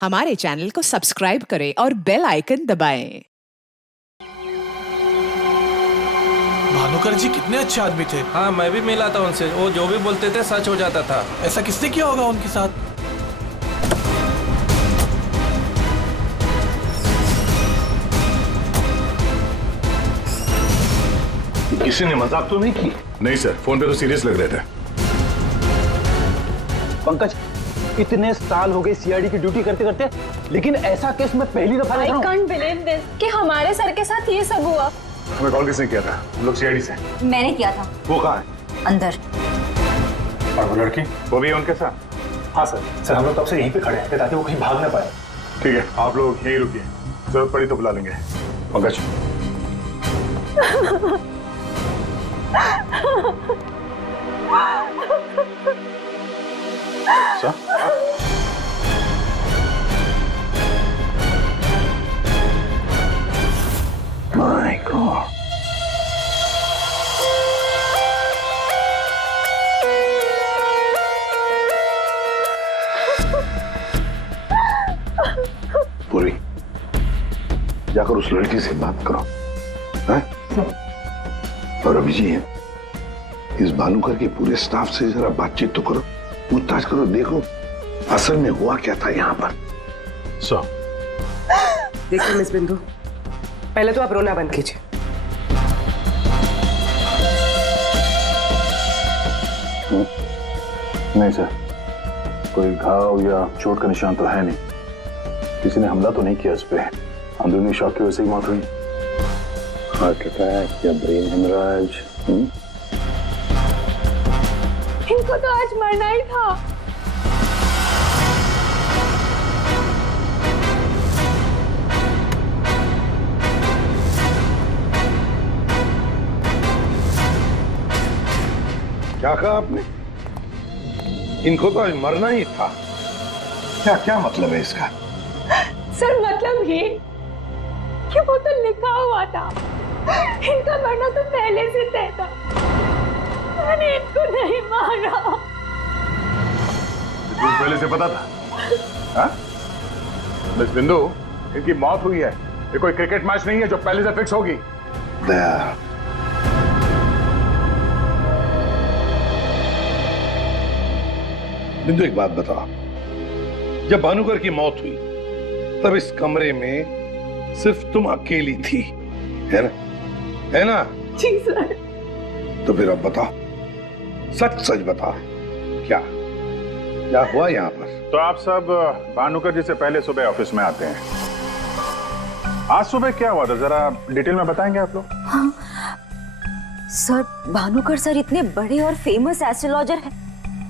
हमारे चैनल को सब्सक्राइब करें और बेल आइकन दबाएं। भानुकर जी कितने अच्छे आदमी थे। हाँ, मैं भी मिला था उनसे। वो जो भी बोलते थे सच हो जाता था। ऐसा किसने किया होगा उनके साथ? किसी ने मजाक तो नहीं की? नहीं सर, फोन पे तो सीरियस लग रहे थे। पंकज, इतने साल हो गए सीआईडी की ड्यूटी करते करते, लेकिन ऐसा केस मैं पहली दफा देख रहा हूं। I can't believe this कि हमारे सर के साथ ये सब हुआ। हमें कॉल किसने किया था? हम लोग सीआईडी से। मैंने किया था। वो कहाँ है? अंदर। और वो लड़की? वो भी है उनके साथ? हाँ सर, हम लोग तब से यहीं पे खड़े हैं ताकि वो कहीं भाग ना पाए। ठीक है, आप लोग यहीं रुकिए, जरूरत पड़ी तो बुला लेंगे। पंकज। सर? My God. पूरी, जाकर उस लड़की से बात करो, हैं? और अभी जी इस भानुकर के पूरे स्टाफ से जरा बातचीत तो करो, पूछताछ करो, देखो असल में हुआ क्या था यहाँ पर। देखिए मिस बिंदु, पहले तो आप रोना बंद कीजिए। नहीं सर, कोई घाव या चोट का निशान तो है नहीं, किसी ने हमला तो नहीं किया इस पे, अंदरूनी शॉक की वजह से ही मौत हुई। हार्ट अटैक या ब्रेन हेमराज? इनको तो आज मरना ही था। क्या कहा आपने? इनको तो आज मरना ही था। क्या क्या मतलब है इसका? सर मतलब ये कि वो तो लिखा हुआ था, इनका मरना तो पहले से तय था। मैंने इनको नहीं मारा। तुझे पहले से पता था? हाँ? मिस बिंदु, इनकी मौत हुई है, ये कोई क्रिकेट मैच नहीं है जो पहले से फिक्स होगी। दया, बिंदु एक बात बताओ, जब भानुकर की मौत हुई तब इस कमरे में सिर्फ तुम अकेली थी, है ना? है ना? जी सर। तो फिर अब बताओ, सच सच बताओ, क्या क्या हुआ यहाँ पर? तो आप सब भानुकर जी से पहले सुबह ऑफिस में आते हैं। आज सुबह क्या हुआ था, जरा डिटेल में बताएंगे आप लोग? हाँ सर, भानुकर सर इतने बड़े और फेमस एस्ट्रोलॉजर हैं।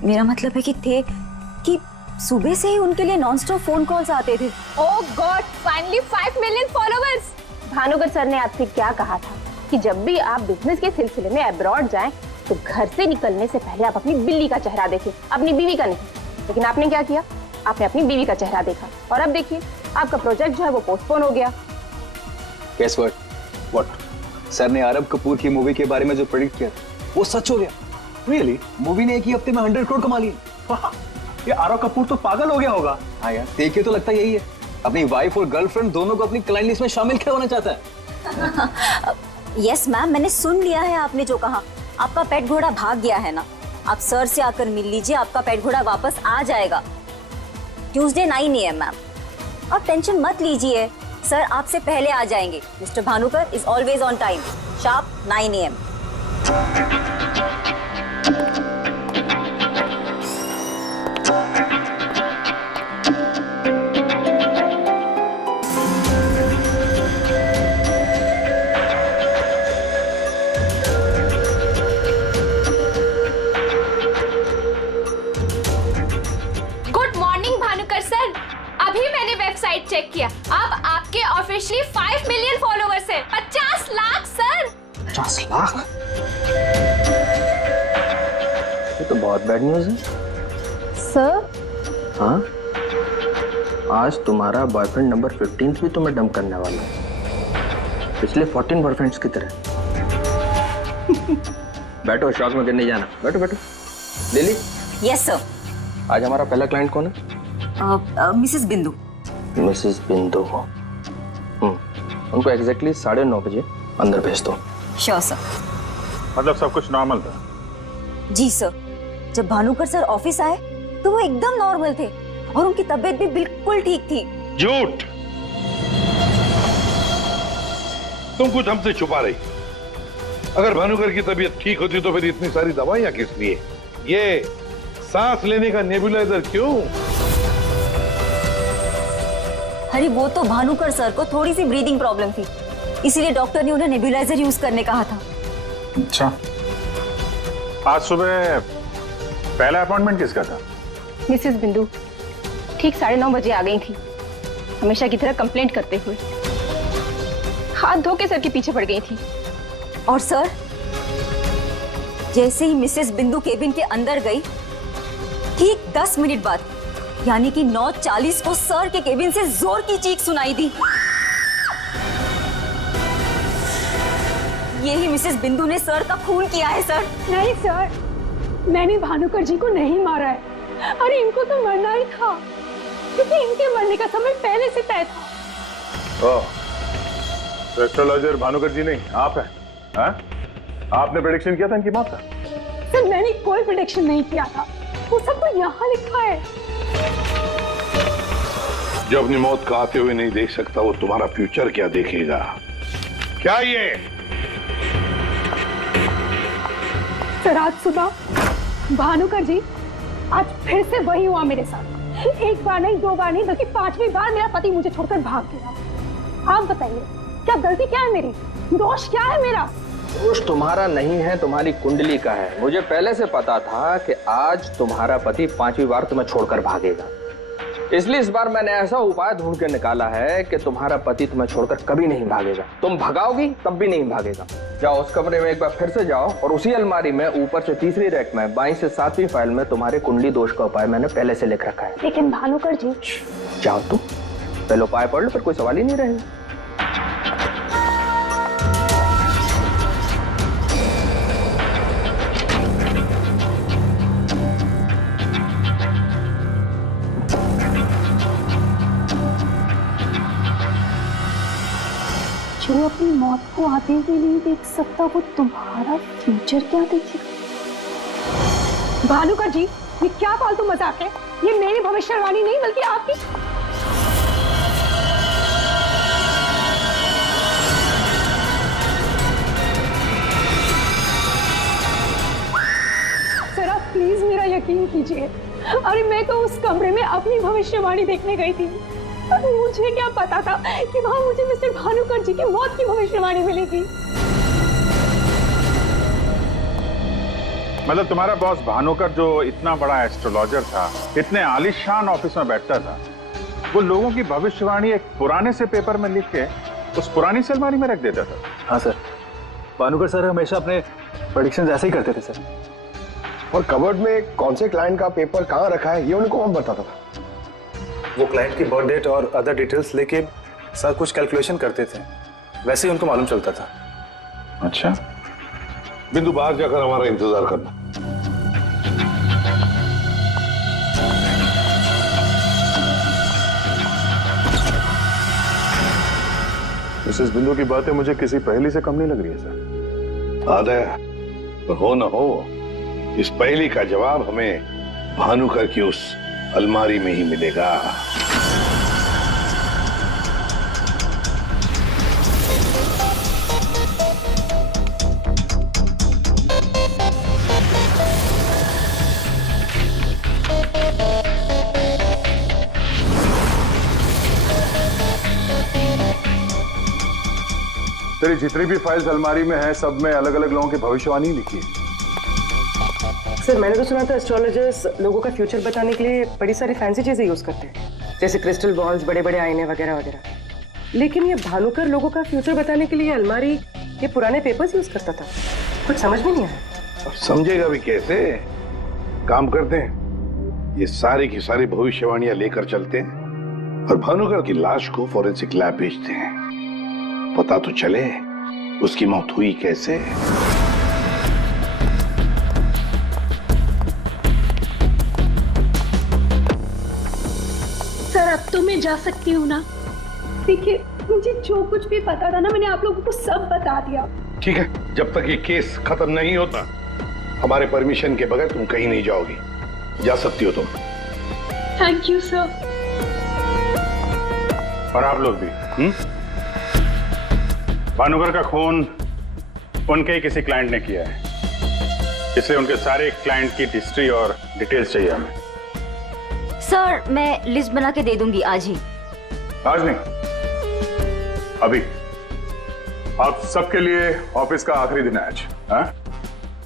मेरा मतलब है कि सुबह से ही उनके लिए नॉनस्टॉप फोन कॉल्स आते थे। Oh god, finally 5 million followers. Bhanukar sir ने आपसे क्या कहा था कि जब भी आप बिजनेस के सिलसिले में अब्रॉड जाएं तो घर से निकलने से पहले आप अपनी बिल्ली का चेहरा देखें, अपनी बीवी का नहीं। लेकिन आपने क्या किया? आपने अपनी बीवी का चेहरा देखा और अब देखिए आपका प्रोजेक्ट जो है वो पोस्टपोन हो गया। Guess what? What? सर ने आरब कपूर की मूवी के बारे में जो प्रेडिक्ट किया था वो सच हो गया। Really? मूवी ने एक ही हफ्ते में 100 करोड़ कमा लिए। ये आरव कपूर तो पागल हो गया होगा। हाँ यार, देख के तो लगता यही है। अपनी वाइफ और गर्लफ्रेंड दोनों को अपनी क्लाइंट लिस्ट में शामिल करवाना चाहता है। यस मैम, मैंने सुन लिया है आपने जो कहा। आपका पेट घोड़ा भाग गया है ना, आप सर से आकर मिल लीजिए, आपका पेट घोड़ा वापस आ जाएगा ट्यूसडे 9 AM मैम। आप टेंशन मत लीजिए, सर आपसे पहले आ जाएंगे। Mister Bhanukar is always on time, sharp 9 AM। Website check किया, अब आपके ऑफिशियली 5 मिलियन फॉलोअर्स हैं। 50 लाख सर। 50 लाख? ये तो बहुत बैड न्यूज़ है। सर? हाँ? आज तुम्हारा बॉयफ्रेंड नंबर 15 भी तुम्हें डंप करने वाला है, पिछले 14 बॉयफ्रेंड्स की तरह। बैठो, शॉक में गिरने जाना। बैठो बैठो। लिली। Yes sir. आज हमारा पहला क्लाइंट कौन है? मिसेस बिंदु। मिसेस बिंदु को उनको एग्जैक्टली 9:30 बजे अंदर भेज दो। Sure sir. मतलब सब कुछ नॉर्मल था? जी सर, जब भानुकर सर ऑफिस आए तो वो एकदम नॉर्मल थे और उनकी तबीयत भी बिल्कुल ठीक थी। झूठ! तुम कुछ हमसे छुपा रही। अगर भानुकर की तबीयत ठीक होती तो फिर इतनी सारी दवाइयां किस लिए? ये सांस लेने का नेबुलाइजर क्यों? अरे वो तो भानुकर सर को थोड़ी सी ब्रीदिंग प्रॉब्लम थी, इसीलिए डॉक्टर ने उन्हें नेबुलाइजर यूज करने कहा था। अच्छा, आज सुबह पहला अपॉइंटमेंट किसका था? मिसेस बिंदु ठीक 9:30 बजे आ गई थी, हमेशा की तरह कंप्लेंट करते हुए। हाथ धो के सर के पीछे पड़ गई थी। और सर जैसे ही मिसेस बिंदु केबिन के अंदर गई, ठीक 10 मिनट बाद यानी कि 9:40 को सर के केबिन से जोर की चीख सुनाई दी। यही मिसेस बिंदु ने सर का खून किया है सर। नहीं सर, मैंने भानुकर जी को नहीं मारा है। अरे इनको तो मरना ही था, क्योंकि इनके मरने का समय पहले से तय था। तो एस्ट्रोलॉजर भानुकर जी नहीं, आप हैं? आपने प्रेडिक्शन किया था इनकी मौत का? सर मैंने कोई प्रेडिक्शन नहीं किया था, वो सब तो यहाँ लिखा है। जो अपनी मौत का आते हुए नहीं देख सकता, वो तुम्हारा फ्यूचर क्या देखेगा? क्या ये? सर आज सुबह भानुकर जी, आज फिर से वही हुआ मेरे साथ। एक बार नहीं, 2 बार नहीं, बल्कि 5वीं बार मेरा पति मुझे छोड़कर भाग गया। आप बताइए क्या गलती क्या है मेरी? दोष क्या है मेरा? दोष तुम्हारा नहीं है, तुम्हारी कुंडली का है। मुझे पहले से पता था कि आज तुम्हारा पति 5वीं बार तुम्हें छोड़कर भागेगा, इसलिए इस बार मैंने ऐसा उपाय ढूंढ के निकाला है कि तुम्हारा पति तुम्हें छोड़कर कभी नहीं भागेगा। तुम भगाओगी तब भी नहीं भागेगा। जाओ उस कमरे में एक बार फिर से जाओ और उसी अलमारी में ऊपर से 3री रैक में 22 से 7वीं फाइल में तुम्हारे कुंडली दोष का उपाय मैंने पहले से लिख रखा है। लेकिन भानुकर जी। जाओ तुम पहले उपाय पढ़ लो, फिर कोई सवाल ही नहीं रहेगा। जो अपनी मौत को आते हुए नहीं देख सकता, वो तुम्हारा फ्यूचर क्या देखेगा? भानुकर जी, ये क्या फालतू मजाक है? ये मेरी भविष्यवाणी नहीं बल्कि आपकी। सर आप प्लीज मेरा यकीन कीजिए। अरे मैं तो उस कमरे में अपनी भविष्यवाणी देखने गई थी। मुझे क्या पता था कि वहां मुझे मिस्टर भानुकर जी की मौत की भविष्यवाणी मिलेगी। मतलब तुम्हारा बॉस भानुकर जो इतना बड़ा एस्ट्रोलॉजर था, इतने आलीशान ऑफिस में बैठता था, वो लोगों की भविष्यवाणी एक पुराने से पेपर में लिख के उस पुरानी से अलमारी में रख देता था। हाँ सर, भानुकर सर हमेशा अपने प्रेडिक्शंस ऐसे ही करते थे सर। और कबर्ड में कौन से क्लाइंट का पेपर कहाँ रखा है ये उनको कौन बताता था? वो क्लाइंट की बर्थ डेट और अदर डिटेल्स लेके सर कुछ कैलकुलेशन करते थे, वैसे ही उनको मालूम चलता था। अच्छा, बिंदु बाहर जाकर हमारा इंतजार करना। मिसेस बिंदु की बातें मुझे किसी पहेली से कम नहीं लग रही है सर। आदर हो न हो, इस पहेली का जवाब हमें भानुकर की उस अलमारी में ही मिलेगा। तेरी जितनी भी फाइल्स अलमारी में है, सब में अलग अलग लोगों की भविष्यवाणी लिखी है। सर मैंने तो सुना था एस्ट्रोलॉजर्स लोगों का फ्यूचर बताने के लिए बड़ी सारी फैंसी चीजें यूज करते हैं, जैसे क्रिस्टल बॉल्स, बड़े बड़े आईने वगैरह वगैरह। लेकिन ये भानुकर लोगों का फ्यूचर बताने के लिए अलमारी ये पुराने पेपर्स यूज करता था, कुछ समझ में नहीं आया। अब समझेगा भी कैसे? काम करते हैं, ये सारी की सारी भविष्यवाणियां लेकर चलते हैं और भानुकर की लाश को फॉरेंसिक लैब भेजते हैं। पता तो चले उसकी मौत हुई कैसे। सर आप तो मैं जा सकती हूँ ना? देखिए, मुझे जो कुछ भी पता था ना, मैंने आप लोगों को सब बता दिया। ठीक है, जब तक ये केस खत्म नहीं होता हमारे परमिशन के बगैर तुम कहीं नहीं जाओगी। जा सकती हो तुम। Thank you sir. और आप लोग भी। भानुकर का खून उनके ही किसी क्लाइंट ने किया है, इसलिए उनके सारे क्लाइंट की हिस्ट्री और डिटेल्स चाहिए हमें। सर, मैं लिस्ट बना के दे दूंगी आज ही। आज नहीं, अभी। आप सबके लिए ऑफिस का आखिरी दिन है आज। हाँ?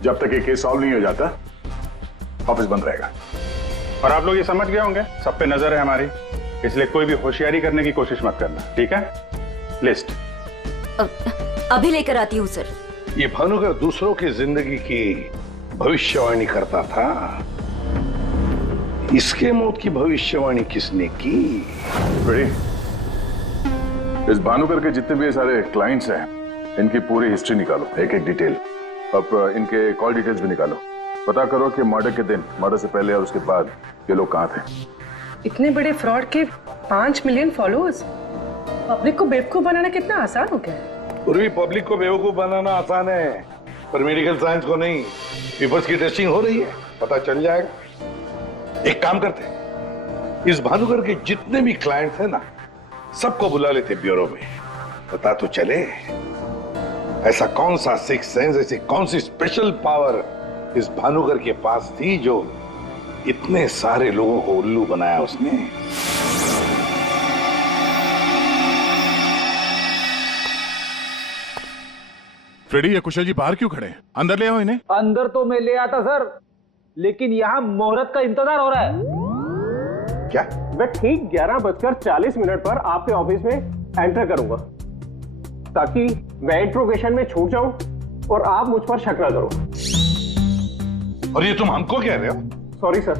जब तक ये केस सॉल्व नहीं हो जाता ऑफिस बंद रहेगा। और आप लोग ये समझ गए होंगे, सब पे नजर है हमारी, इसलिए कोई भी होशियारी करने की कोशिश मत करना, ठीक है? लिस्ट अभी लेकर आती हूँ सर। ये भानुकर दूसरों की जिंदगी की भविष्यवाणी करता था, इसके मौत की भविष्यवाणी किसने की? बड़ी, इस भानुकर के जितने भी सारे क्लाइंट्स हैं, इनकी पूरी हिस्ट्री निकालो, एक एक डिटेल। अब इनके कॉल डिटेल्स भी निकालो। पता करो कि मर्डर के दिन, मर्डर से पहले और उसके बाद ये लोग कहाँ थे। इतने बड़े फ्रॉड के 5 मिलियन फॉलोअर्स। पब्लिक को बेवकूफ बनाना कितना आसान हो गया है। पूरी पब्लिक को बेवकूफ बनाना आसान है, पर मेडिकल साइंस को नहीं। पेपर्स की टेस्टिंग हो रही है, पता चल जाएगा। एक काम करते हैं, इस भानुकर के जितने भी क्लाइंट्स हैं ना, सबको बुला लेते ब्यूरो में। पता तो चले ऐसा कौन सा सिक्स सेंस, ऐसी कौन सी स्पेशल पावर इस भानुकर के पास थी जो इतने सारे लोगों को उल्लू बनाया उसने। फ्रेडी, ये कुशल जी बाहर क्यों खड़े हैं? अंदर ले आओ इन्हें। अंदर तो मैं ले आता सर, लेकिन यहाँ मुहूर्त का इंतजार हो रहा है। क्या? मैं ठीक 11:40 पर आपके ऑफिस में एंटर करूंगा, ताकि मैं इंट्रोगेशन में छूट जाऊं और आप मुझ पर शक न करो। और ये तुम हमको कह रहे हो? Sorry sir.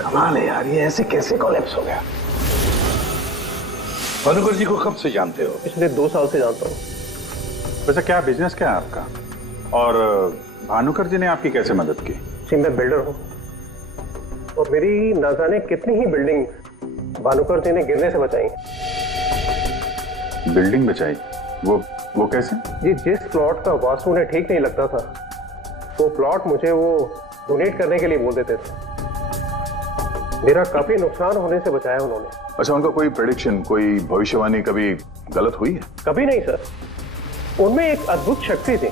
कमाल है यार, ये ऐसे कैसे कोलैप्स हो गया? भानुकर जी को कब से जानते हो? पिछले 2 साल से जानता हूँ। वैसे क्या बिजनेस क्या है आपका? और भानुकर जी ने आपकी कैसे मदद की? जी, मैं बिल्डर हूँ और मेरी ना जाने कितनी ही बिल्डिंग भानुकर जी ने गिरने से बचाई। बिल्डिंग बचाई? वो कैसे? जी, जिस प्लॉट का वास्तु उन्हें ठीक नहीं लगता था, वो प्लॉट मुझे वो डोनेट करने के लिए बोल देते थे। मेरा काफी नुकसान होने से बचाया उन्होंने। अच्छा, उनका कोई प्रेडिक्शन, कोई भविष्यवाणी कभी गलत हुई है? कभी नहीं सर। उनमें एक अद्भुत शक्ति थी,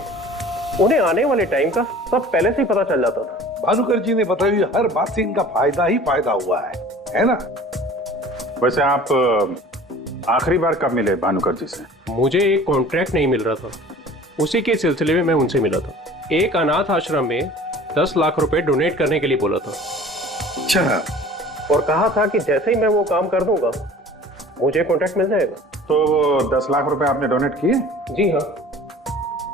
उन्हें आने वाले टाइम का सब पहले से ही पता चल जाता था। भानुकर जी ने बताई हुई हर बात से इनका फायदा ही फायदा हुआ है ना? वैसे आप आखिरी बार कब मिले भानुकर जी से? मुझे एक कॉन्ट्रैक्ट नहीं मिल रहा था, उसी के सिलसिले में मैं उनसे मिला था। एक अनाथ आश्रम में 10 लाख रुपए डोनेट करने के लिए बोला था। अच्छा। और कहा था कि जैसे ही मैं वो काम कर दूंगा मुझे कॉन्ट्रैक्ट मिल जाएगा। तो 10 लाख रुपए आपने डोनेट किए? जी हाँ।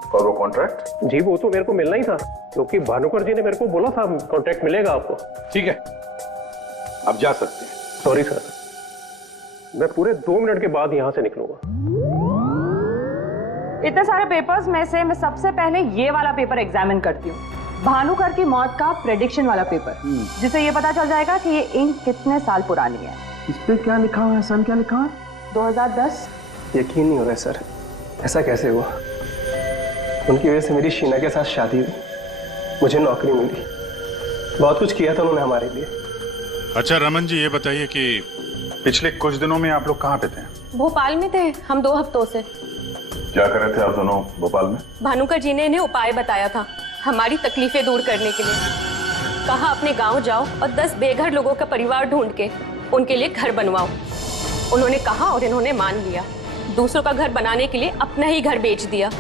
और वो कॉन्ट्रैक्ट? जी, वो तो मेरे को मिलना ही था, क्योंकि भानुकर जी ने मेरे को बोला था कॉन्ट्रैक्ट मिलेगा आपको। ठीक है, आप जा सकते हैं। सॉरी सर, मैं पूरे 2 मिनट के बाद यहाँ से निकलूंगा। इतने सारे पेपर्स में से मैं सबसे पहले ये वाला पेपर एग्जामिन करती हूँ, भानुकर की मौत का प्रेडिक्शन वाला पेपर, जिससे ये पता चल जाएगा कि ये इंक कितने साल पुरानी है। इस पे क्या लिखा हुआ है? सन क्या लिखा है? 2010। यकीन नहीं हो रहा है सर, ऐसा कैसे हुआ? उनकी वजह से मेरी शीना के साथ शादी हुई, मुझे नौकरी मिली, बहुत कुछ किया था उन्होंने हमारे लिए। अच्छा रमन जी, ये बताइए कि पिछले कुछ दिनों में आप लोग कहाँ पे थे? भोपाल में थे हम 2 हफ्तों से। क्या कर रहे थे आप दोनों भोपाल में? भानुकर जी ने इन्हें उपाय बताया था हमारी तकलीफें दूर करने के लिए। कहा अपने गांव जाओ और 10 बेघर लोगों का परिवार ढूंढ के उनके लिए घर बनवाओ। उन्होंने कहा और इन्होंने मान लिया। दूसरों का घर बनाने के लिए अपना ही घर बेच दिया।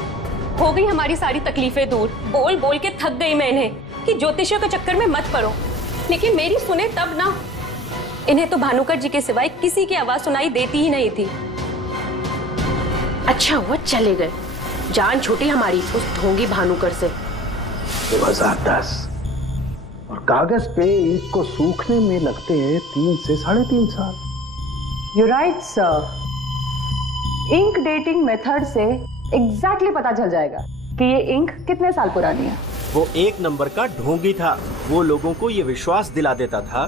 हो गई हमारी सारी तकलीफें दूर। बोल बोल के थक गई मैं इन्हें कि ज्योतिषियों के चक्कर में मत पड़ो, लेकिन मेरी सुने तब ना। इन्हें तो भानुकर जी के सिवाय किसी की आवाज सुनाई देती ही नहीं थी। अच्छा हुआ चले गए, जान छूटी हमारी उस ढोंगी भानुकर से। 2010 और कागज पे ईंट को सूखने में लगते हैं 3 से 3.5 साल। You right sir. Ink dating method से एग्जैक्टली पता चल जाएगा कि ये इंक कितने साल पुरानी है। वो एक नंबर का ढोंगी था। वो लोगों को ये विश्वास दिला देता था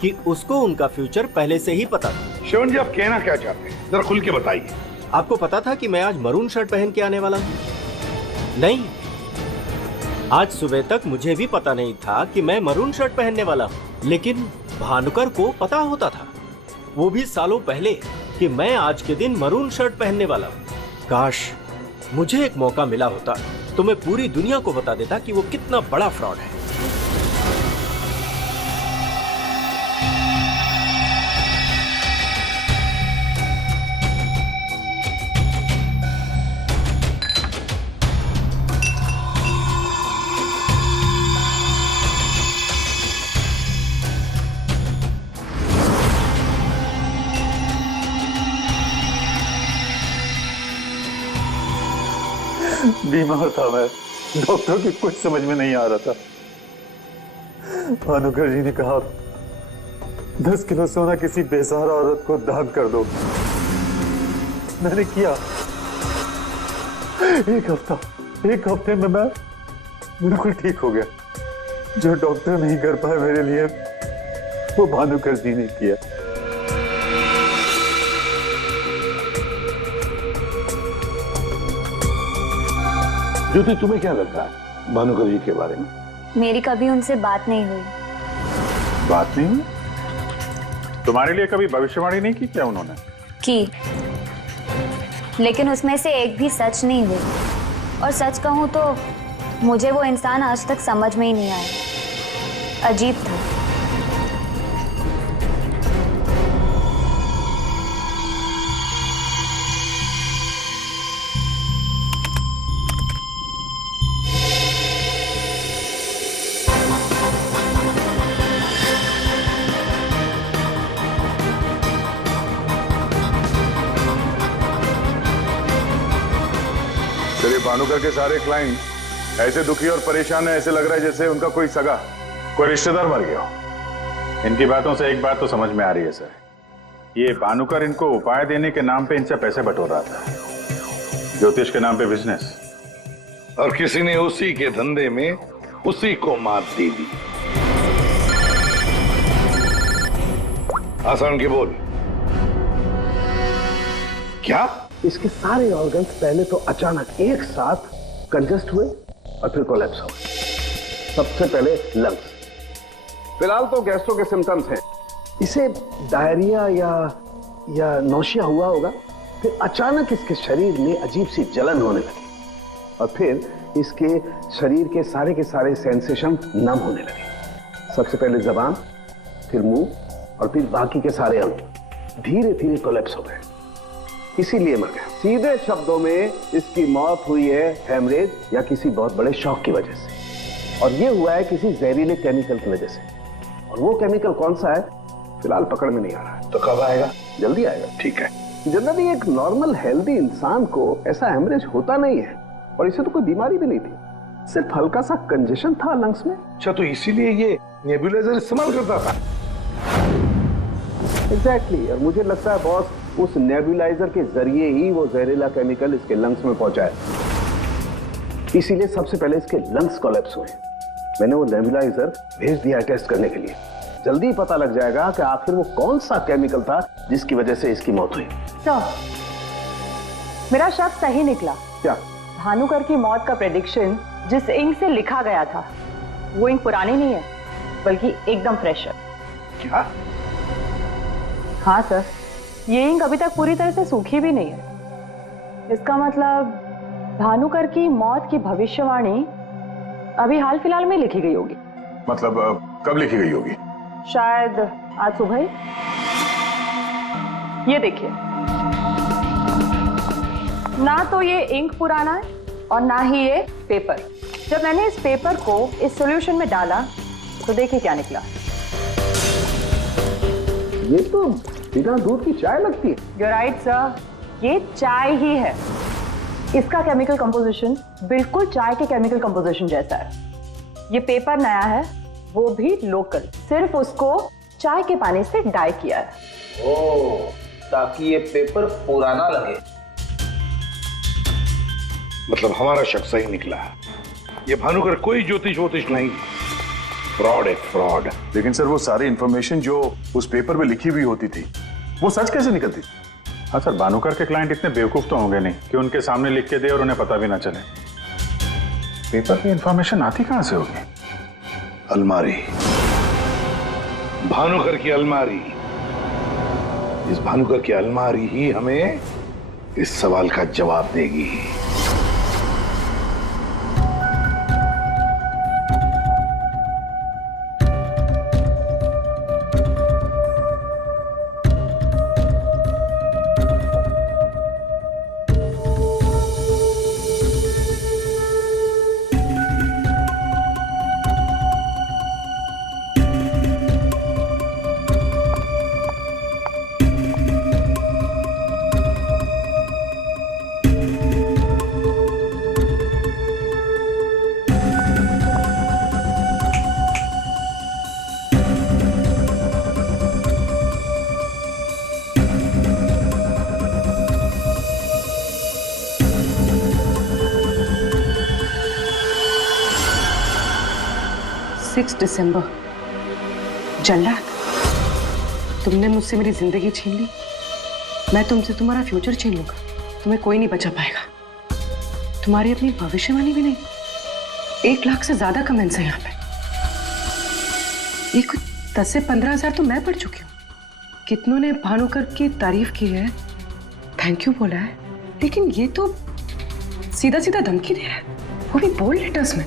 कि उसको उनका फ्यूचर पहले से ही पता था। श्रवण जी, आप कहना क्या चाहते हैं, जरा खुल के बताइए। आपको पता था कि मैं आज मरून शर्ट पहन के आने वाला हूँ? नहीं, आज सुबह तक मुझे भी पता नहीं था कि मैं मरून शर्ट पहनने वाला हूँ, लेकिन भानुकर को पता होता था, वो भी सालों पहले, कि मैं आज के दिन मरून शर्ट पहनने वाला हूँ। काश मुझे एक मौका मिला होता तो मैं पूरी दुनिया को बता देता कि वो कितना बड़ा फ्रॉड है। बीमार था मैं, डॉक्टर की कुछ समझ में नहीं आ रहा था। भानुकर जी ने कहा 10 किलो सोना किसी बेसहारा औरत को दान कर दो। मैंने किया। एक हफ्ते में मैं बिल्कुल ठीक हो गया। जो डॉक्टर नहीं कर पाए मेरे लिए, वो भानुकर जी ने किया। ज्योति, तुम्हें क्या लगता है भानुकर जी के बारे में? मेरी कभी उनसे बात नहीं हुई। बात नहीं हुई? तुम्हारे लिए कभी भविष्यवाणी नहीं की क्या उन्होंने? की, लेकिन उसमें से एक भी सच नहीं हुई। और सच कहूं तो मुझे वो इंसान आज तक समझ में ही नहीं आया। अजीब था। भानुकर के सारे क्लाइंट ऐसे दुखी और परेशान है, ऐसे लग रहा है जैसे उनका कोई सगा, कोई रिश्तेदार मर गया हो। इनकी बातों से एक बात तो समझ में आ रही है सर, ये भानुकर इनको उपाय देने के नाम पे इनसे पैसे बटोर रहा था, ज्योतिष के नाम पे बिजनेस, और किसी ने उसी के धंधे में उसी को मात दे दी। आसान के बोल। क्या? इसके सारे ऑर्गन्स पहले तो अचानक एक साथ कंजस्ट हुए और फिर कोलैप्स हो गए। सबसे पहले लंग्स। फिलहाल तो गैस्ट्रो के सिम्टम्स हैं। इसे डायरिया या नौशिया हुआ होगा। फिर अचानक इसके शरीर में अजीब सी जलन होने लगी और फिर इसके शरीर के सारे सेंसेशन नम होने लगे। सबसे पहले जबान, फिर मुंह और फिर बाकी के सारे अंग धीरे धीरे कोलैप्स हो गए। इसीलिए मर गया। सीधे शब्दों में इसकी मौत हुई है हेमरेज या किसी बहुत बड़े शॉक की वजह से, और ये हुआ है किसी जहरीले केमिकल की वजह से। और वो केमिकल कौन सा है फिलहाल पकड़ में नहीं आ रहा है। तो कब आएगा? जल्दी आएगा। ठीक है। जनरली एक नॉर्मल हेल्दी इंसान को ऐसा हेमरेज होता नहीं है, और इसे तो कोई बीमारी भी नहीं थी, सिर्फ हल्का सा कंजेशन था लंग्स में। अच्छा, तो इसीलिए ये नेबुलाइजर इस्तेमाल करता था? एग्जैक्टली। और मुझे लगता है बॉस, उस नेबुलाइजर के जरिए ही वो जहरीला केमिकल इसके लंग्स में पहुंचा है। इसीलिए सबसे पहले इसके लंग्स कोलैप्स हुए। मैंने वो नेबुलाइजर भेज दिया टेस्ट करने के लिए। जल्दी पता लग जाएगा कि आखिर वो कौन सा केमिकल था जिसकी वजह से इसकी मौत हुई। सर, मेरा शक सही निकला। क्या? भानुकर की मौत का प्रेडिक्शन जिस इंक से लिखा गया था, वो इंक पुरानी नहीं है, बल्कि एकदम फ्रेश है। क्या? हाँ सर, ये इंक अभी तक पूरी तरह से सूखी भी नहीं है। इसका मतलब भानुकर की मौत की भविष्यवाणी अभी हाल फिलहाल में लिखी गई होगी। मतलब कब लिखी गई होगी? शायद आज सुबह ही। ये देखिए, ना तो ये इंक पुराना है और ना ही ये पेपर। जब मैंने इस पेपर को इस सॉल्यूशन में डाला तो देखिए क्या निकला। ये तो बिना दूध की चाय लगती है। You're right, sir. ये चाय ही है। इसका केमिकल कंपोजिशन बिल्कुल चाय के केमिकल कंपोजिशन जैसा है। ये पेपर नया है, वो भी लोकल, सिर्फ उसको चाय के पानी से डाई किया है। ओह, ताकि ये पेपर पुराना लगे। मतलब हमारा शक सही निकला है। ये भानुकर कोई ज्योतिष नहीं, फ्रॉड है, फ्रॉड। लेकिन सर वो सारी इंफॉर्मेशन जो उस पेपर में लिखी हुई होती थी वो सच कैसे निकलती? हाँ सर, भानुकर के क्लाइंट इतने बेवकूफ तो होंगे नहीं कि उनके सामने लिख के दे और उन्हें पता भी ना चले। पेपर की इंफॉर्मेशन आती कहां से होगी? अलमारी, भानुकर की अलमारी। इस भानुकर की अलमारी ही हमें इस सवाल का जवाब देगी। दिसंबर। जल्लाद, तुमने मुझसे मेरी जिंदगी छीन ली, मैं तुमसे तुम्हारा फ्यूचर छीन लूंगा, तुम्हें कोई नहीं बचा पाएगा। तुम्हारी अपनी भविष्यवाणी भी नहीं। 1 लाख से ज्यादा कमेंट्स हैं यहाँ पे। ये कुछ 10 से 15 हजार तो मैं पढ़ चुकी हूँ। कितनों ने भानुकर की तारीफ की है, थैंक यू बोला है, लेकिन ये तो सीधा सीधा धमकी दे रहा है, वो भी बोल्ड लेटर्स में।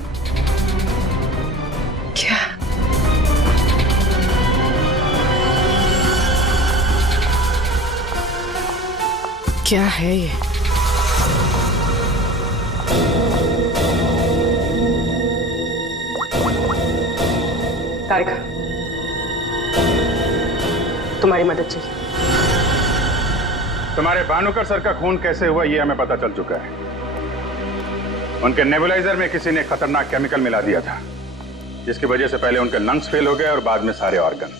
क्या है ये? तारिका, तुम्हारी मदद चाहिए। तुम्हारे भानुकर सर का खून कैसे हुआ ये हमें पता चल चुका है। उनके नेबुलाइजर में किसी ने खतरनाक केमिकल मिला दिया था, जिसकी वजह से पहले उनके लंग्स फेल हो गए और बाद में सारे ऑर्गन।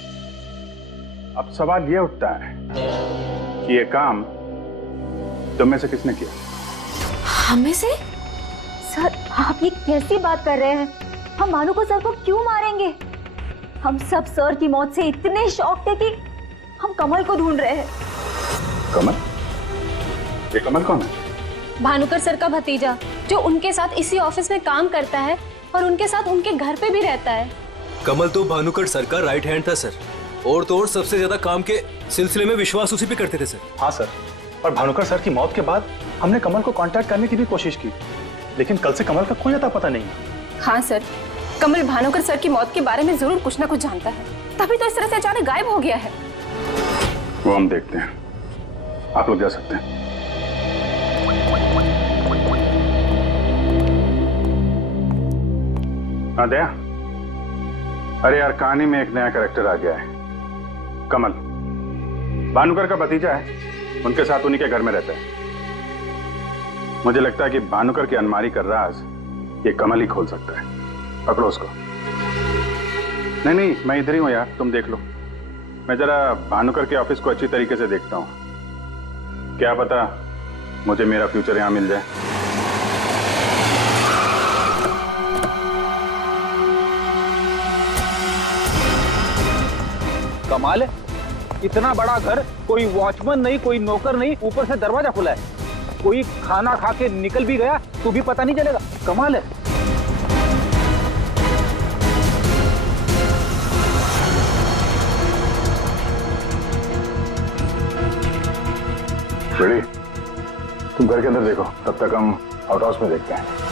अब सवाल ये उठता है कि ये काम तुम में से किसने किया? हमें से? सर, आप ये कैसी बात कर रहे हैं? हम भानुकर सर को क्यों मारेंगे? हम सब सर की मौत से इतने शॉक थे कि हम कमल को ढूंढ रहे हैं। कमल? ये कमल कौन है? भानुकर सर का भतीजा, जो उनके साथ इसी ऑफिस में काम करता है और उनके साथ उनके घर पे भी रहता है। कमल तो भानुकर सर का राइट हैंड था सर, और तो और सबसे ज्यादा काम के सिलसिले में विश्वास उसी पे करते थे सर। हाँ सर, और भानुकर सर की मौत के बाद हमने कमल को कांटेक्ट करने की भी कोशिश की, लेकिन कल से कमल का कोई अता पता नहीं। हाँ सर, कमल भानुकर सर की मौत के बारे में जरूर कुछ ना कुछ जानता है, तभी तो इस तरह से अचानक गायब हो गया है। वो हम देखते हैं, आप लोग जा सकते हैं। हाँ दया, अरे यार कहानी में एक नया कैरेक्टर आ गया है, कमल। भानुकर का भतीजा है, उनके साथ उन्हीं के घर में रहता है। मुझे लगता है कि भानुकर की अलमारी का राज ये कमल ही खोल सकता है। पकड़ो उसको। नहीं, मैं इधर ही हूं यार, तुम देख लो। मैं जरा भानुकर के ऑफिस को अच्छी तरीके से देखता हूं, क्या पता मुझे मेरा फ्यूचर यहां मिल जाए। कमाल है, इतना बड़ा घर, कोई वॉचमैन नहीं, कोई नौकर नहीं, ऊपर से दरवाजा खुला है। कोई खाना खा के निकल भी गया तो भी पता नहीं चलेगा। कमाल है। रेडी? तुम घर के अंदर देखो, तब तक हम आउट हाउस में देखते हैं।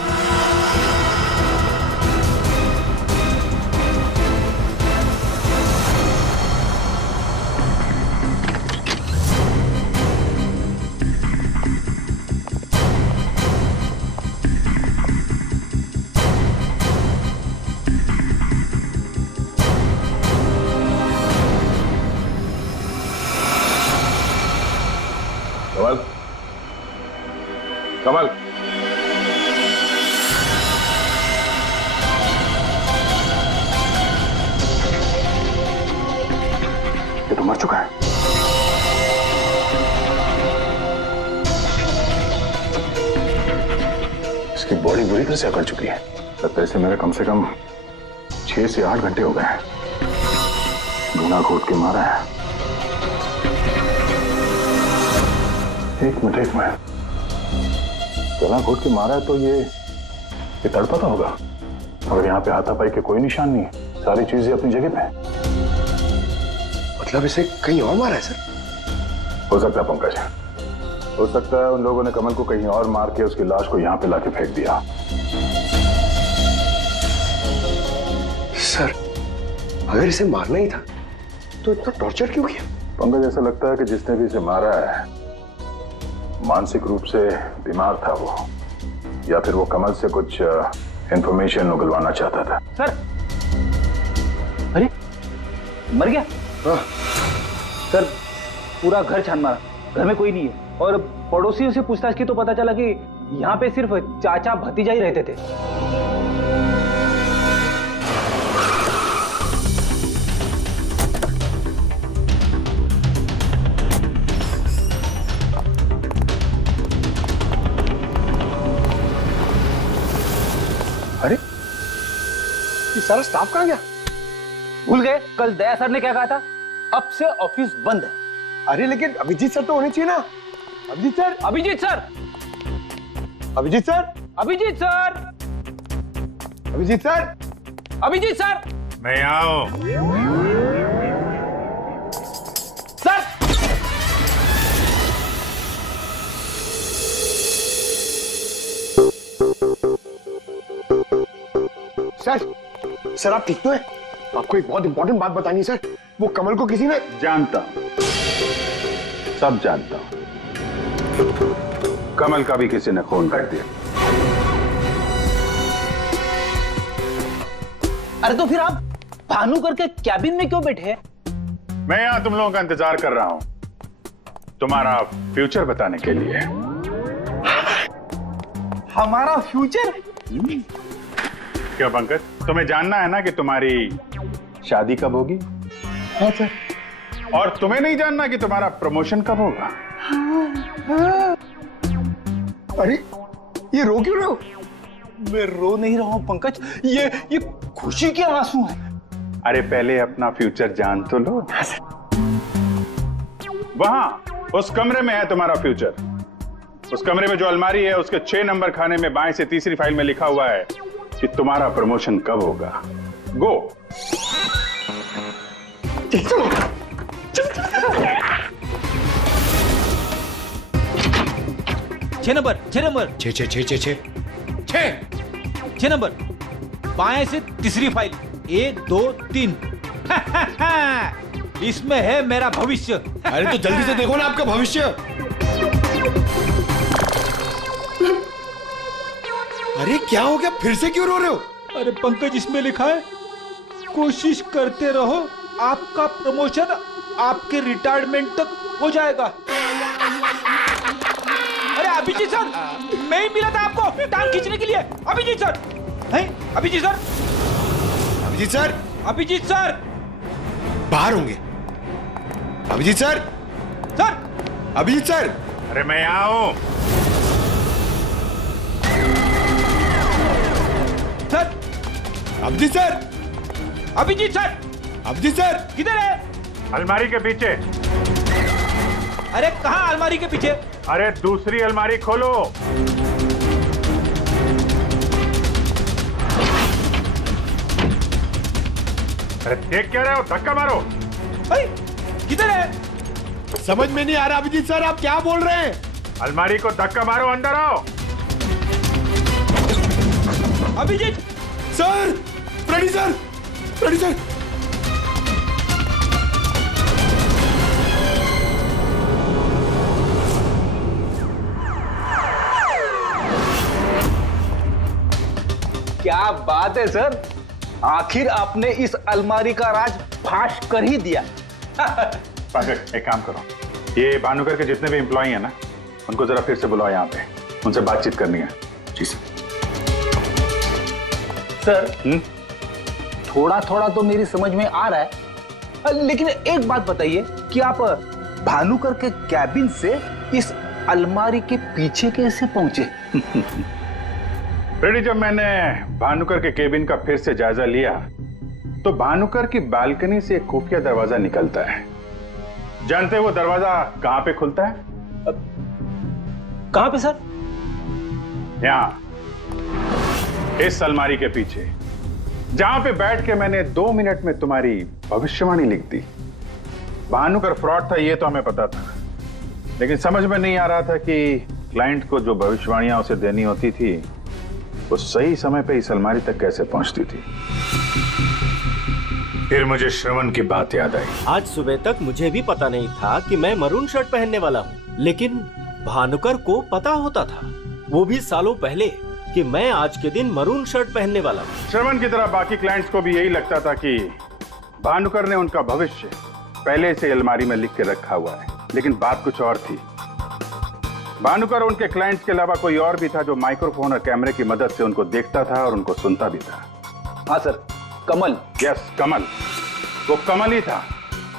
कमल, कमल, ये तो मर चुका है। उसकी बॉडी बुरी तरह से अकड़ चुकी है। लगता है इसे मेरे कम से कम 6 से 8 घंटे हो गए हैं। गला घोट के मारा है। एक मिनट गला घोट के मारा है तो ये तड़पता होगा। और यहाँ पे हाथापाई के कोई निशान नहीं है, सारी चीजें अपनी जगह पे हैं। मतलब इसे कहीं और मारा है सर? हो सकता है पंकज, हो सकता है उन लोगों ने कमल को कहीं और मार के उसकी लाश को यहाँ पे लाके फेंक दिया। सर अगर इसे मारना ही था तो इतना टॉर्चर क्यों किया? पंकज, ऐसा लगता है कि जिसने भी इसे मारा है मानसिक रूप से बीमार था वो, या फिर वो कमल से कुछ इंफॉर्मेशन उगलवाना चाहता था। सर अरे मर गया? हाँ। सर पूरा घर छान मारा, घर में कोई नहीं है। और पड़ोसियों से पूछताछ की तो पता चला कि यहाँ पे सिर्फ चाचा भतीजा ही रहते थे। अरे ये सारा स्टाफ कहाँ गया? भूल गए कल दया सर ने क्या कहा था, अब से ऑफिस बंद है। अरे लेकिन अभिजीत सर तो होने चाहिए ना। Abhijeet sir, Abhijeet sir, Abhijeet sir, Abhijeet sir, Abhijeet sir, Abhijeet sir, मैं आओ। सर सर आप ठीक तो है? आपको एक बहुत इंपॉर्टेंट बात बतानी है सर। वो कमल को किसी ने... जानता हूं, सब जानता हूं। कमल का भी किसी ने खून कर दिया। अरे तो फिर आप भानुकर के कैबिन में क्यों बैठे हैं? मैं यहां तुम लोगों का इंतजार कर रहा हूं, तुम्हारा फ्यूचर बताने के लिए। हमारा फ्यूचर? क्या पंकज, तुम्हें जानना है ना कि तुम्हारी शादी कब होगी? हाँ सर। और तुम्हें नहीं जानना कि तुम्हारा प्रमोशन कब होगा? अरे ये रो क्यों रहे हो? मैं रो नहीं रहा हूं पंकज, ये खुशी के आंसू हैं। अरे पहले अपना फ्यूचर जान तो लो। वहां उस कमरे में है तुम्हारा फ्यूचर। उस कमरे में जो अलमारी है उसके 6 नंबर खाने में बाएं से तीसरी फाइल में लिखा हुआ है कि तुम्हारा प्रमोशन कब होगा। गो। 6 नंबर, 6 नंबर, 6 नंबर, बाएं से तीसरी फाइल, 1 2 3। इसमें है मेरा भविष्य। अरे तो जल्दी से देखो ना आपका भविष्य। अरे क्या हो गया, फिर से क्यों रो रहे हो? अरे पंकज, इसमें लिखा है कोशिश करते रहो, आपका प्रमोशन आपके रिटायरमेंट तक हो जाएगा। अरे अभिजीत सर, मैं ही मिला था आपको टांग खींचने के लिए। अभिजीत सर, हैं? Abhijeet sir, Abhijeet sir, Abhijeet sir बाहर होंगे। Abhijeet sir, sir, Abhijeet sir. अरे मैं यहाँ हूं। Sir, Abhijeet sir, Abhijeet sir, Abhijeet sir किधर है? अलमारी के पीछे। अरे कहाँ अलमारी के पीछे? अरे दूसरी अलमारी खोलो। अरे देख क्या रहे हो, धक्का मारो। किधर है? समझ में नहीं आ रहा अभिजीत सर, आप क्या बोल रहे हैं? अलमारी को धक्का मारो, अंदर आओ। Abhijeet sir, Freddy sir, Freddy sir. क्या बात है सर, आखिर आपने इस अलमारी का राज फाश कर ही दिया। पंकज, एक काम करो, ये भानुकर के जितने भी एम्प्लॉई हैं ना, उनको जरा फिर से बुलाओ यहाँ पे, उनसे बातचीत करनी है। जी सर, थोड़ा थोड़ा तो मेरी समझ में आ रहा है, लेकिन एक बात बताइए कि आप भानुकर के कैबिन से इस अलमारी के पीछे कैसे पहुंचे? फ्रेडी, जब मैंने भानुकर के केबिन का फिर से जायजा लिया तो भानुकर की बालकनी से एक खुफिया दरवाजा निकलता है। जानते हैं वो दरवाजा कहां पे खुलता है? कहां पे सर? यहां, इस अलमारी के पीछे, जहां पे बैठ के मैंने 2 मिनट में तुम्हारी भविष्यवाणी लिख दी। भानुकर फ्रॉड था ये तो हमें पता था, लेकिन समझ में नहीं आ रहा था कि क्लाइंट को जो भविष्यवाणियां उसे देनी होती थी वो सही समय पे इस अलमारी तक कैसे पहुंचती थी। फिर मुझे श्रवण की बात याद आई। आज सुबह तक मुझे भी पता नहीं था कि मैं मरून शर्ट पहनने वाला हूँ, लेकिन भानुकर को पता होता था, वो भी सालों पहले, कि मैं आज के दिन मरून शर्ट पहनने वाला हूँ। श्रवण की तरह बाकी क्लाइंट्स को भी यही लगता था कि भानुकर ने उनका भविष्य पहले से अलमारी में लिख के रखा हुआ है, लेकिन बात कुछ और थी। भानुकर उनके क्लाइंट्स के अलावा कोई और भी था जो माइक्रोफोन और कैमरे की मदद से उनको देखता था और उनको सुनता भी था। हाँ सर, कमल। यस, कमल। वो कमल ही था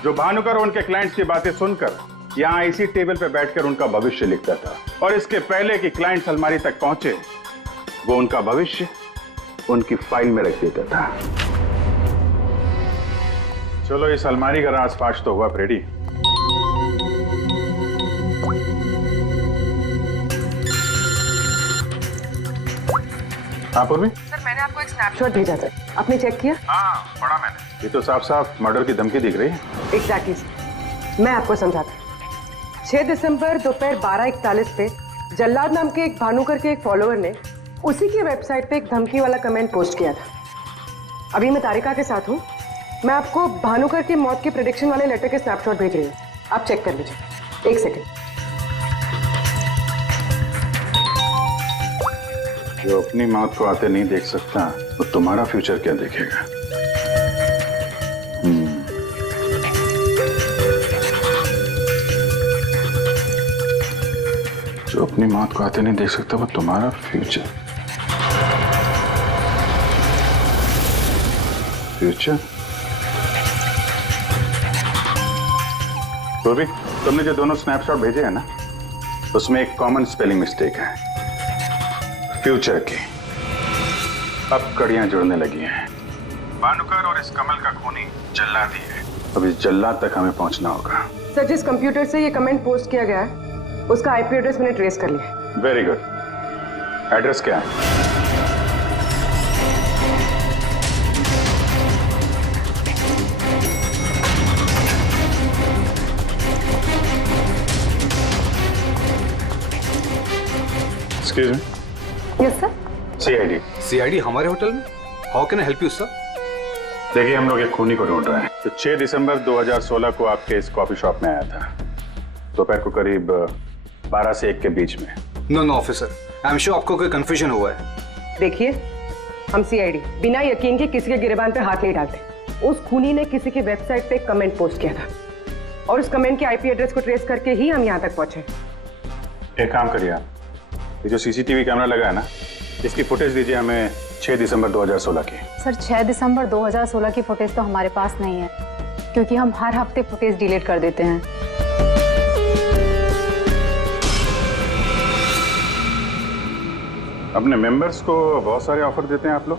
जो भानुकर और उनके क्लाइंट्स की बातें सुनकर यहाँ इसी टेबल पे बैठकर उनका भविष्य लिखता था, और इसके पहले कि क्लाइंट्स अलमारी तक पहुंचे वो उनका भविष्य उनकी फाइल में रख देता था। चलो, इस अलमारी का राज फाश तो हुआ फ्रेडी। पूर्वी, सर मैंने आपको एक स्नैपशॉट भेजा था, आपने चेक किया? हाँ, पढ़ा मैंने। ये तो साफ साफ मर्डर की धमकी दिख रही है। एग्जैक्टली सर, मैं आपको समझाता हूँ। 6 दिसंबर दोपहर 12:41 पे जल्लाद नाम के एक भानुकर के एक फॉलोअर ने उसी की वेबसाइट पे एक धमकी वाला कमेंट पोस्ट किया था। अभी मैं तारिका के साथ हूँ, मैं आपको भानुकर की मौत के प्रेडिक्शन वाले लेटर के स्नैपशॉट भेज रही हूँ, आप चेक कर लीजिए। 1 सेकेंड। जो अपनी मौत को आते नहीं देख सकता वो तुम्हारा फ्यूचर क्या देखेगा? जो अपनी मौत को आते नहीं देख सकता वो तुम्हारा फ्यूचर। तो भी तुमने जो दोनों स्नैपशॉट भेजे हैं ना, उसमें एक कॉमन स्पेलिंग मिस्टेक है, फ्यूचर की। अब कड़ियां जुड़ने लगी हैं। भानुकर और इस कमल का खूनी जल्लाद ही है। अब इस जल्लाद तक हमें पहुंचना होगा। सर, जिस कंप्यूटर से ये कमेंट पोस्ट किया गया है उसका आईपी एड्रेस मैंने ट्रेस कर लिया। Very good. एड्रेस क्या है? Excuse me. Yes sir. CID. CID हमारे होटल में? How can I help you sir? देखिए, हम लोग एक खूनी को ढूंढ रहे हैं तो 6 दिसंबर 2016 को आपके इस कॉफी शॉप में आया था, दोपहर को करीब 12 से 1 के बीच में। No officer, I am sure आपको कोई कंफ्यूजन हुआ है। देखिए, हम सीआईडी बिना यकीन के किसी के गिरबान पे हाथ नहीं डालते। उस खूनी ने किसी की वेबसाइट पे कमेंट पोस्ट किया था और उस कमेंट के आईपी एड्रेस को ट्रेस करके ही हम यहाँ तक पहुंचे। एक काम करिए आप, ये जो सीसीटीवी कैमरा लगा है ना, इसकी फुटेज दीजिए हमें 6 दिसंबर 2016 की। सर, 6 दिसंबर 2016 की फुटेज तो हमारे पास नहीं है, क्योंकि हम हर हफ्ते फुटेज डिलीट कर देते हैं। अपने मेंबर्स को बहुत सारे ऑफर देते हैं आप लोग?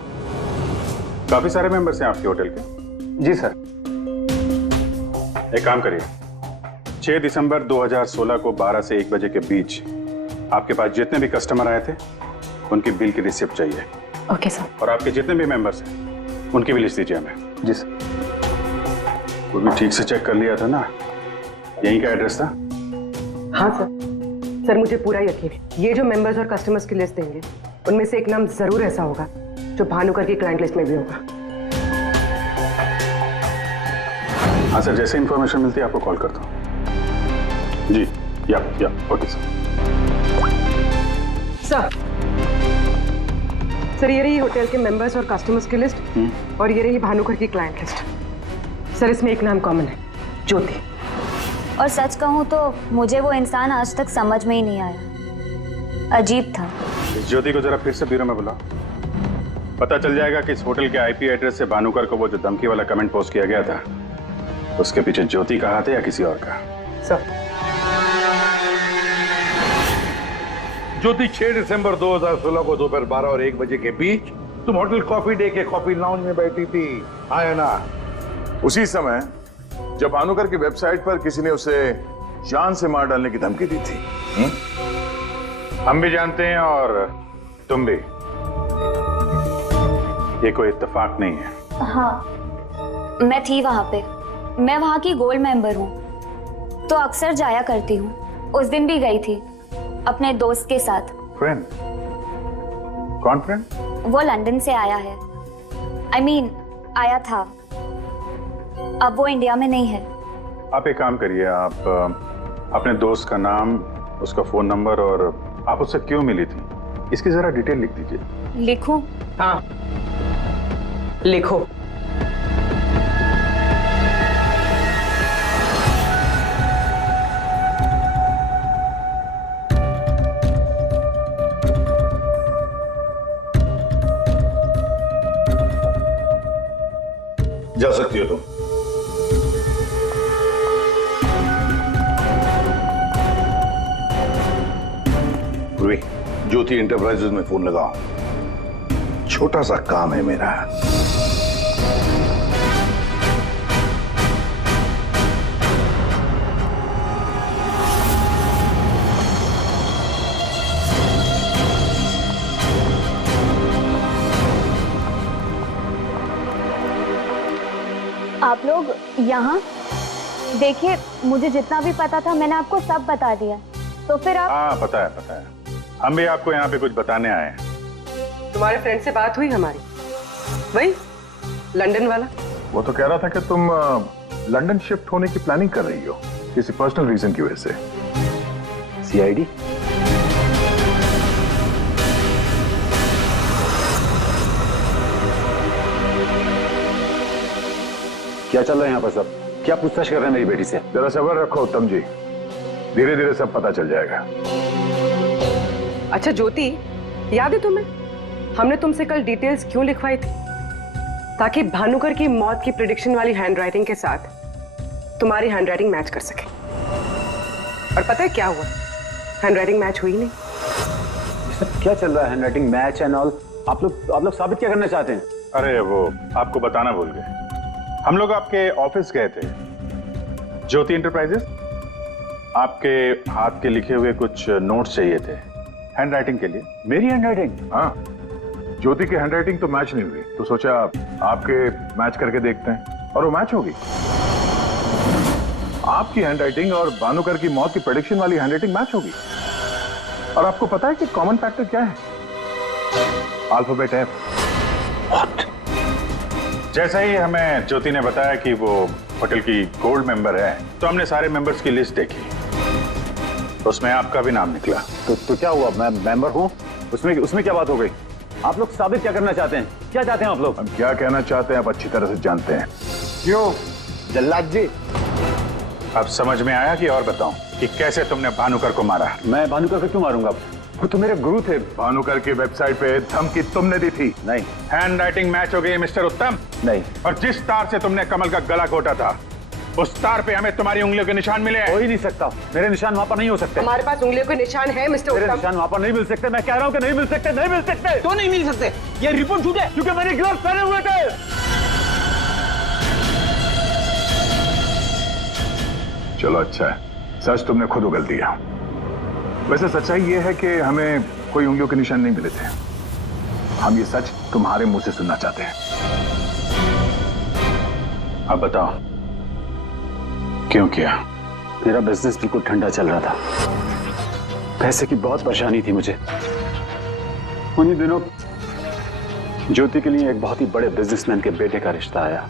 काफी सारे मेंबर्स हैं आपके होटल के? जी सर। एक काम करिए, 6 दिसंबर 2016 को 12 से 1 बजे के बीच आपके पास जितने भी कस्टमर आए थे उनकी बिल की रिसिप्ट चाहिए। Okay sir. और आपके जितने भी मेंबर्स हैं उनकी भी लिस्ट दीजिए हमें। जी सर। वो भी ठीक से चेक कर लिया था ना? यहीं का एड्रेस था? हाँ सर। सर, मुझे पूरा यकीन है ये जो मेंबर्स और कस्टमर्स की लिस्ट देंगे उनमें से एक नाम जरूर ऐसा होगा जो भानुकर की क्लाइंट लिस्ट में भी होगा। हाँ सर, जैसे इंफॉर्मेशन मिलती है आपको कॉल करता हूँ। जी, या ओके सर। सर, ये रही होटल के मेंबर्स और कस्टमर्स की लिस्ट और ये रही भानुकर की क्लाइंट लिस्ट। सर, इसमें एक नाम कॉमन है, ज्योति। और सच कहूँ तो मुझे वो इंसान आज तक समझ में ही नहीं आया, अजीब था। इस ज्योति को जरा फिर से ब्यूरो में बुलाओ, पता चल जाएगा कि इस होटल के आईपी एड्रेस से भानुकर को वो जो धमकी वाला कमेंट पोस्ट किया गया था उसके पीछे ज्योति का हाथ है या किसी और का। सर। ज्योति 6 दिसंबर 2016 को दोपहर 12 और 1 बजे के बीच तुम होटल कॉफी डे के कॉफी लाउंज में बैठी थी, आया ना? उसी समय जब भानुकर की वेबसाइट पर किसी ने उसे जान से मार डालने की धमकी दी थी। हम भी जानते हैं और तुम भी। ये कोई इत्तेफाक नहीं है। हाँ, मैं थी वहां पे। मैं वहां की गोल्ड मेंबर हूँ, तो अक्सर जाया करती हूँ। उस दिन भी गई थी अपने दोस्त के साथ। फ्रेंड? कौन फ्रेंड? वो लंदन से आया है। I mean, आया था। अब वो इंडिया में नहीं है। आप एक काम करिए, आप अपने दोस्त का नाम, उसका फोन नंबर और आप उससे क्यों मिली थी, इसकी जरा डिटेल लिख दीजिए। लिखूं? हाँ, लिखो। जा सकती हो तुम। पूर्वी, ज्योति इंटरप्राइजेज में फोन लगाओ, छोटा सा काम है मेरा। आप लोग यहाँ देखिए, मुझे जितना भी पता था मैंने आपको सब बता दिया, तो फिर आप। हाँ, पता है पता है, हम भी आपको यहाँ पे कुछ बताने आए हैं। तुम्हारे फ्रेंड से बात हुई हमारी, वही लंदन वाला? वो तो कह रहा था कि तुम लंदन शिफ्ट होने की प्लानिंग कर रही हो किसी पर्सनल रीजन की वजह से। सीआईडी? क्या चल रहा है यहाँ पर सब? क्या पूछताछ कर रहे हैं मेरी बेटी से? जरा सब्र रखो उत्तम जी, धीरे धीरे सब पता चल जाएगा। अच्छा ज्योति, याद है तुम्हें हमने तुमसे कल डिटेल्स क्यों लिखवाई थी? ताकि भानुकर की मौत की प्रेडिक्शन वाली हैंडराइटिंग के साथ तुम्हारी हैंडराइटिंग मैच कर सके। और पता है क्या हुआ? हैंडराइटिंग मैच हुई नहीं। क्या चल रहा है? Handwriting match and all? आप लोग साबित क्या करना चाहते हैं? अरे वो आपको बताना भूल गए, हम लोग आपके ऑफिस गए थे, ज्योति इंटरप्राइजेस। आपके हाथ के लिखे हुए कुछ नोट्स चाहिए थे हैंडराइटिंग के लिए। मेरी हैंडराइटिंग? हाँ, ज्योति की हैंडराइटिंग तो मैच नहीं हुई, तो सोचा आपके मैच करके देखते हैं, और वो मैच होगी। आपकी हैंडराइटिंग और भानुकर की मौत की प्रेडिक्शन वाली हैंडराइटिंग मैच होगी। और आपको पता है कि कॉमन फैक्टर क्या है? Alphabet F. जैसा ही हमें ज्योति ने बताया कि वो होटल की गोल्ड मेंबर है, तो हमने सारे मेंबर्स की लिस्ट देखी, तो उसमें आपका भी नाम निकला। तो क्या हुआ? मैं मेंबर हूँ, उसमें क्या बात हो गई? आप लोग साबित क्या करना चाहते हैं? क्या चाहते हैं आप लोग? हम क्या कहना चाहते हैं आप अच्छी तरह से जानते हैं। क्यों जल्लाद जी? अब समझ में आया कि और बताऊं कि कैसे तुमने भानुकर को मारा? मैं भानुकर को क्यों मारूंगा? वो तो मेरे गुरु थे। भानुकर की वेबसाइट पे धमकी तुमने दी थी। नहीं। हैंडराइटिंग मैच हो गई मिस्टर उत्तम? नहीं। और जिस तार से तुमने कमल का गला घोटा था, उस तार पे हमें तुम्हारी उंगलियों के निशान मिले। हो ही नहीं सकता, मेरे निशान वहां पर नहीं हो सकते। हमारे पास उंगलियों के निशान है मिस्टर मेरे उत्तम। निशान वहां पर नहीं मिल सकते। मैं कह रहा हूं कि नहीं मिल सकते, नहीं मिल सकते। तो नहीं मिल सकते, ये रिपोर्ट झूठ है, क्योंकि मैंने ग्लव्स पहने हुए थे। चलो अच्छा है, सच तुमने खुद उगल दिया। वैसे सच्चाई ये है कि हमें कोई उंगलियों के निशान नहीं मिले थे। हम ये सच तुम्हारे मुंह से सुनना चाहते हैं। अब बताओ क्यों किया? मेरा बिजनेस बिल्कुल ठंडा चल रहा था, पैसे की बहुत परेशानी थी मुझे। उन्हीं दिनों ज्योति के लिए एक बहुत ही बड़े बिजनेसमैन के बेटे का रिश्ता आया।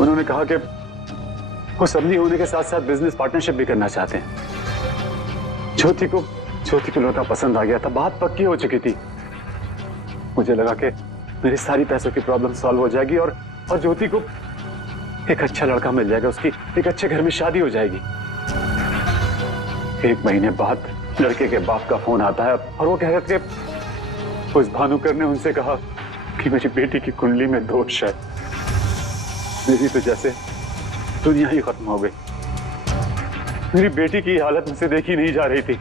उन्होंने कहा कि वो समधी होने के साथ साथ बिजनेस पार्टनरशिप भी करना चाहते हैं। ज्योति को लड़का पसंद आ गया था, बात पक्की हो चुकी थी। मुझे लगा कि मेरी सारी पैसों की प्रॉब्लम सॉल्व हो जाएगी और ज्योति को एक अच्छा लड़का मिल जाएगा, उसकी एक अच्छे घर में शादी हो जाएगी। 1 महीने बाद लड़के के बाप का फोन आता है और वो कह रहे थे उस भानुकर ने उनसे कहा कि मेरी बेटी की कुंडली में दोष है। मेरी तो जैसे दुनिया ही खत्म हो गई। मेरी बेटी की हालत मुझसे देखी नहीं जा रही थी।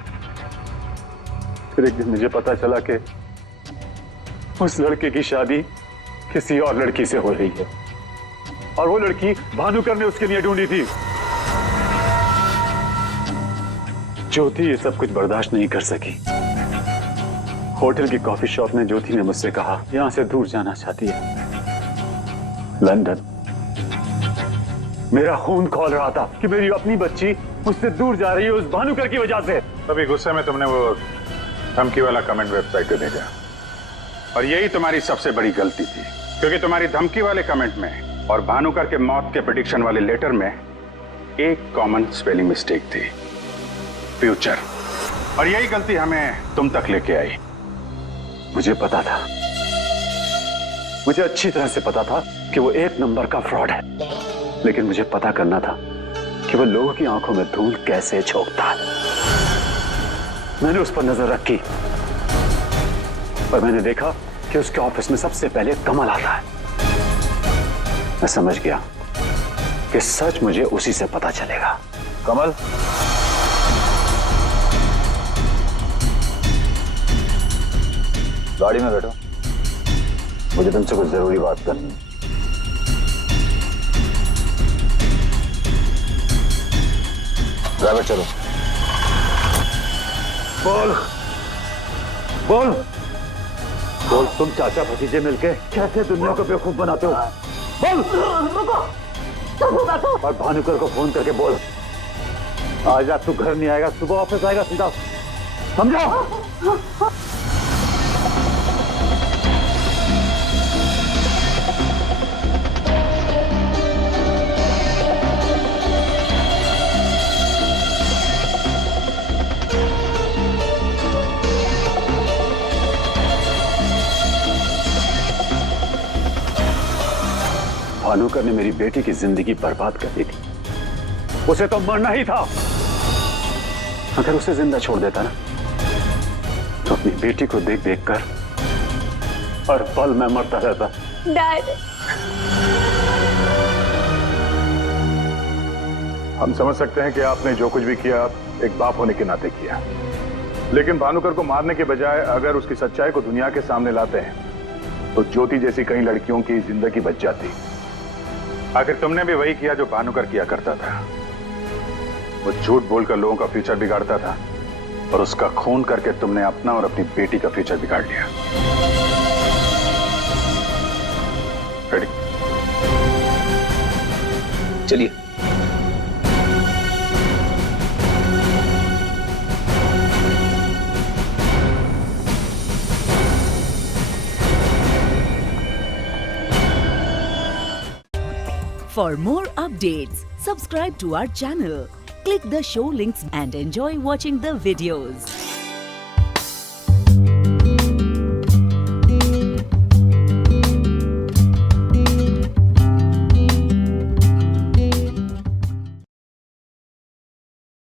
फिर एक दिन मुझे पता चला कि उस लड़के की शादी किसी और लड़की से हो रही है और वो लड़की भानुकर ने उसके लिए ढूंढी थी। ज्योति ये सब कुछ बर्दाश्त नहीं कर सकी। होटल की कॉफी शॉप में ज्योति ने मुझसे कहा यहां से दूर जाना चाहती है, लंदन। मेरा खून खौल रहा था कि मेरी अपनी बच्ची मुझसे दूर जा रही है उस भानुकर की वजह से। तभी गुस्से में तुमने वो धमकी वाला कमेंट वेबसाइट पे भेजा और यही तुम्हारी सबसे बड़ी गलती थी, क्योंकि तुम्हारी धमकी वाले कमेंट में और भानुकर के मौत के प्रेडिक्शन वाले लेटर में एक कॉमन स्पेलिंग मिस्टेक थी, फ्यूचर। और यही गलती हमें तुम तक लेके आई। मुझे पता था, मुझे अच्छी तरह से पता था कि वो एक नंबर का फ्रॉड है, लेकिन मुझे पता करना था कि वो लोगों की आंखों में धूल कैसे झोंकता है। मैंने उस पर नजर रखी और मैंने देखा कि उसके ऑफिस में सबसे पहले कमल आता है। मैं समझ गया कि सच मुझे उसी से पता चलेगा। कमल, गाड़ी में बैठो, मुझे तुमसे कुछ जरूरी बात करनी है। ड्राइवर चलो। बोल बोल बोल, तुम चाचा भतीजे मिलके कैसे दुनिया को बेवकूफ बनाते हो? बोल। और भानुकर को फोन करके बोल आज रात तू घर नहीं आएगा, सुबह ऑफिस आएगा सीधा, समझा? भानुकर ने मेरी बेटी की जिंदगी बर्बाद कर दी थी। उसे तो मरना ही था। अगर उसे जिंदा छोड़ देता ना तो अपनी बेटी को देख देख कर हर पल मैं मरता रहता। डैड, हम समझ सकते हैं कि आपने जो कुछ भी किया एक बाप होने के नाते किया, लेकिन भानुकर को मारने के बजाय अगर उसकी सच्चाई को दुनिया के सामने लाते हैं तो ज्योति जैसी कई लड़कियों की जिंदगी बच जाती। आखिर तुमने भी वही किया जो भानुकर किया करता था। वो झूठ बोलकर लोगों का फ्यूचर बिगाड़ता था और उसका खून करके तुमने अपना और अपनी बेटी का फ्यूचर बिगाड़ लिया। रेडी? चलिए। For more updates, subscribe to our channel, click the show links and enjoy watching the videos.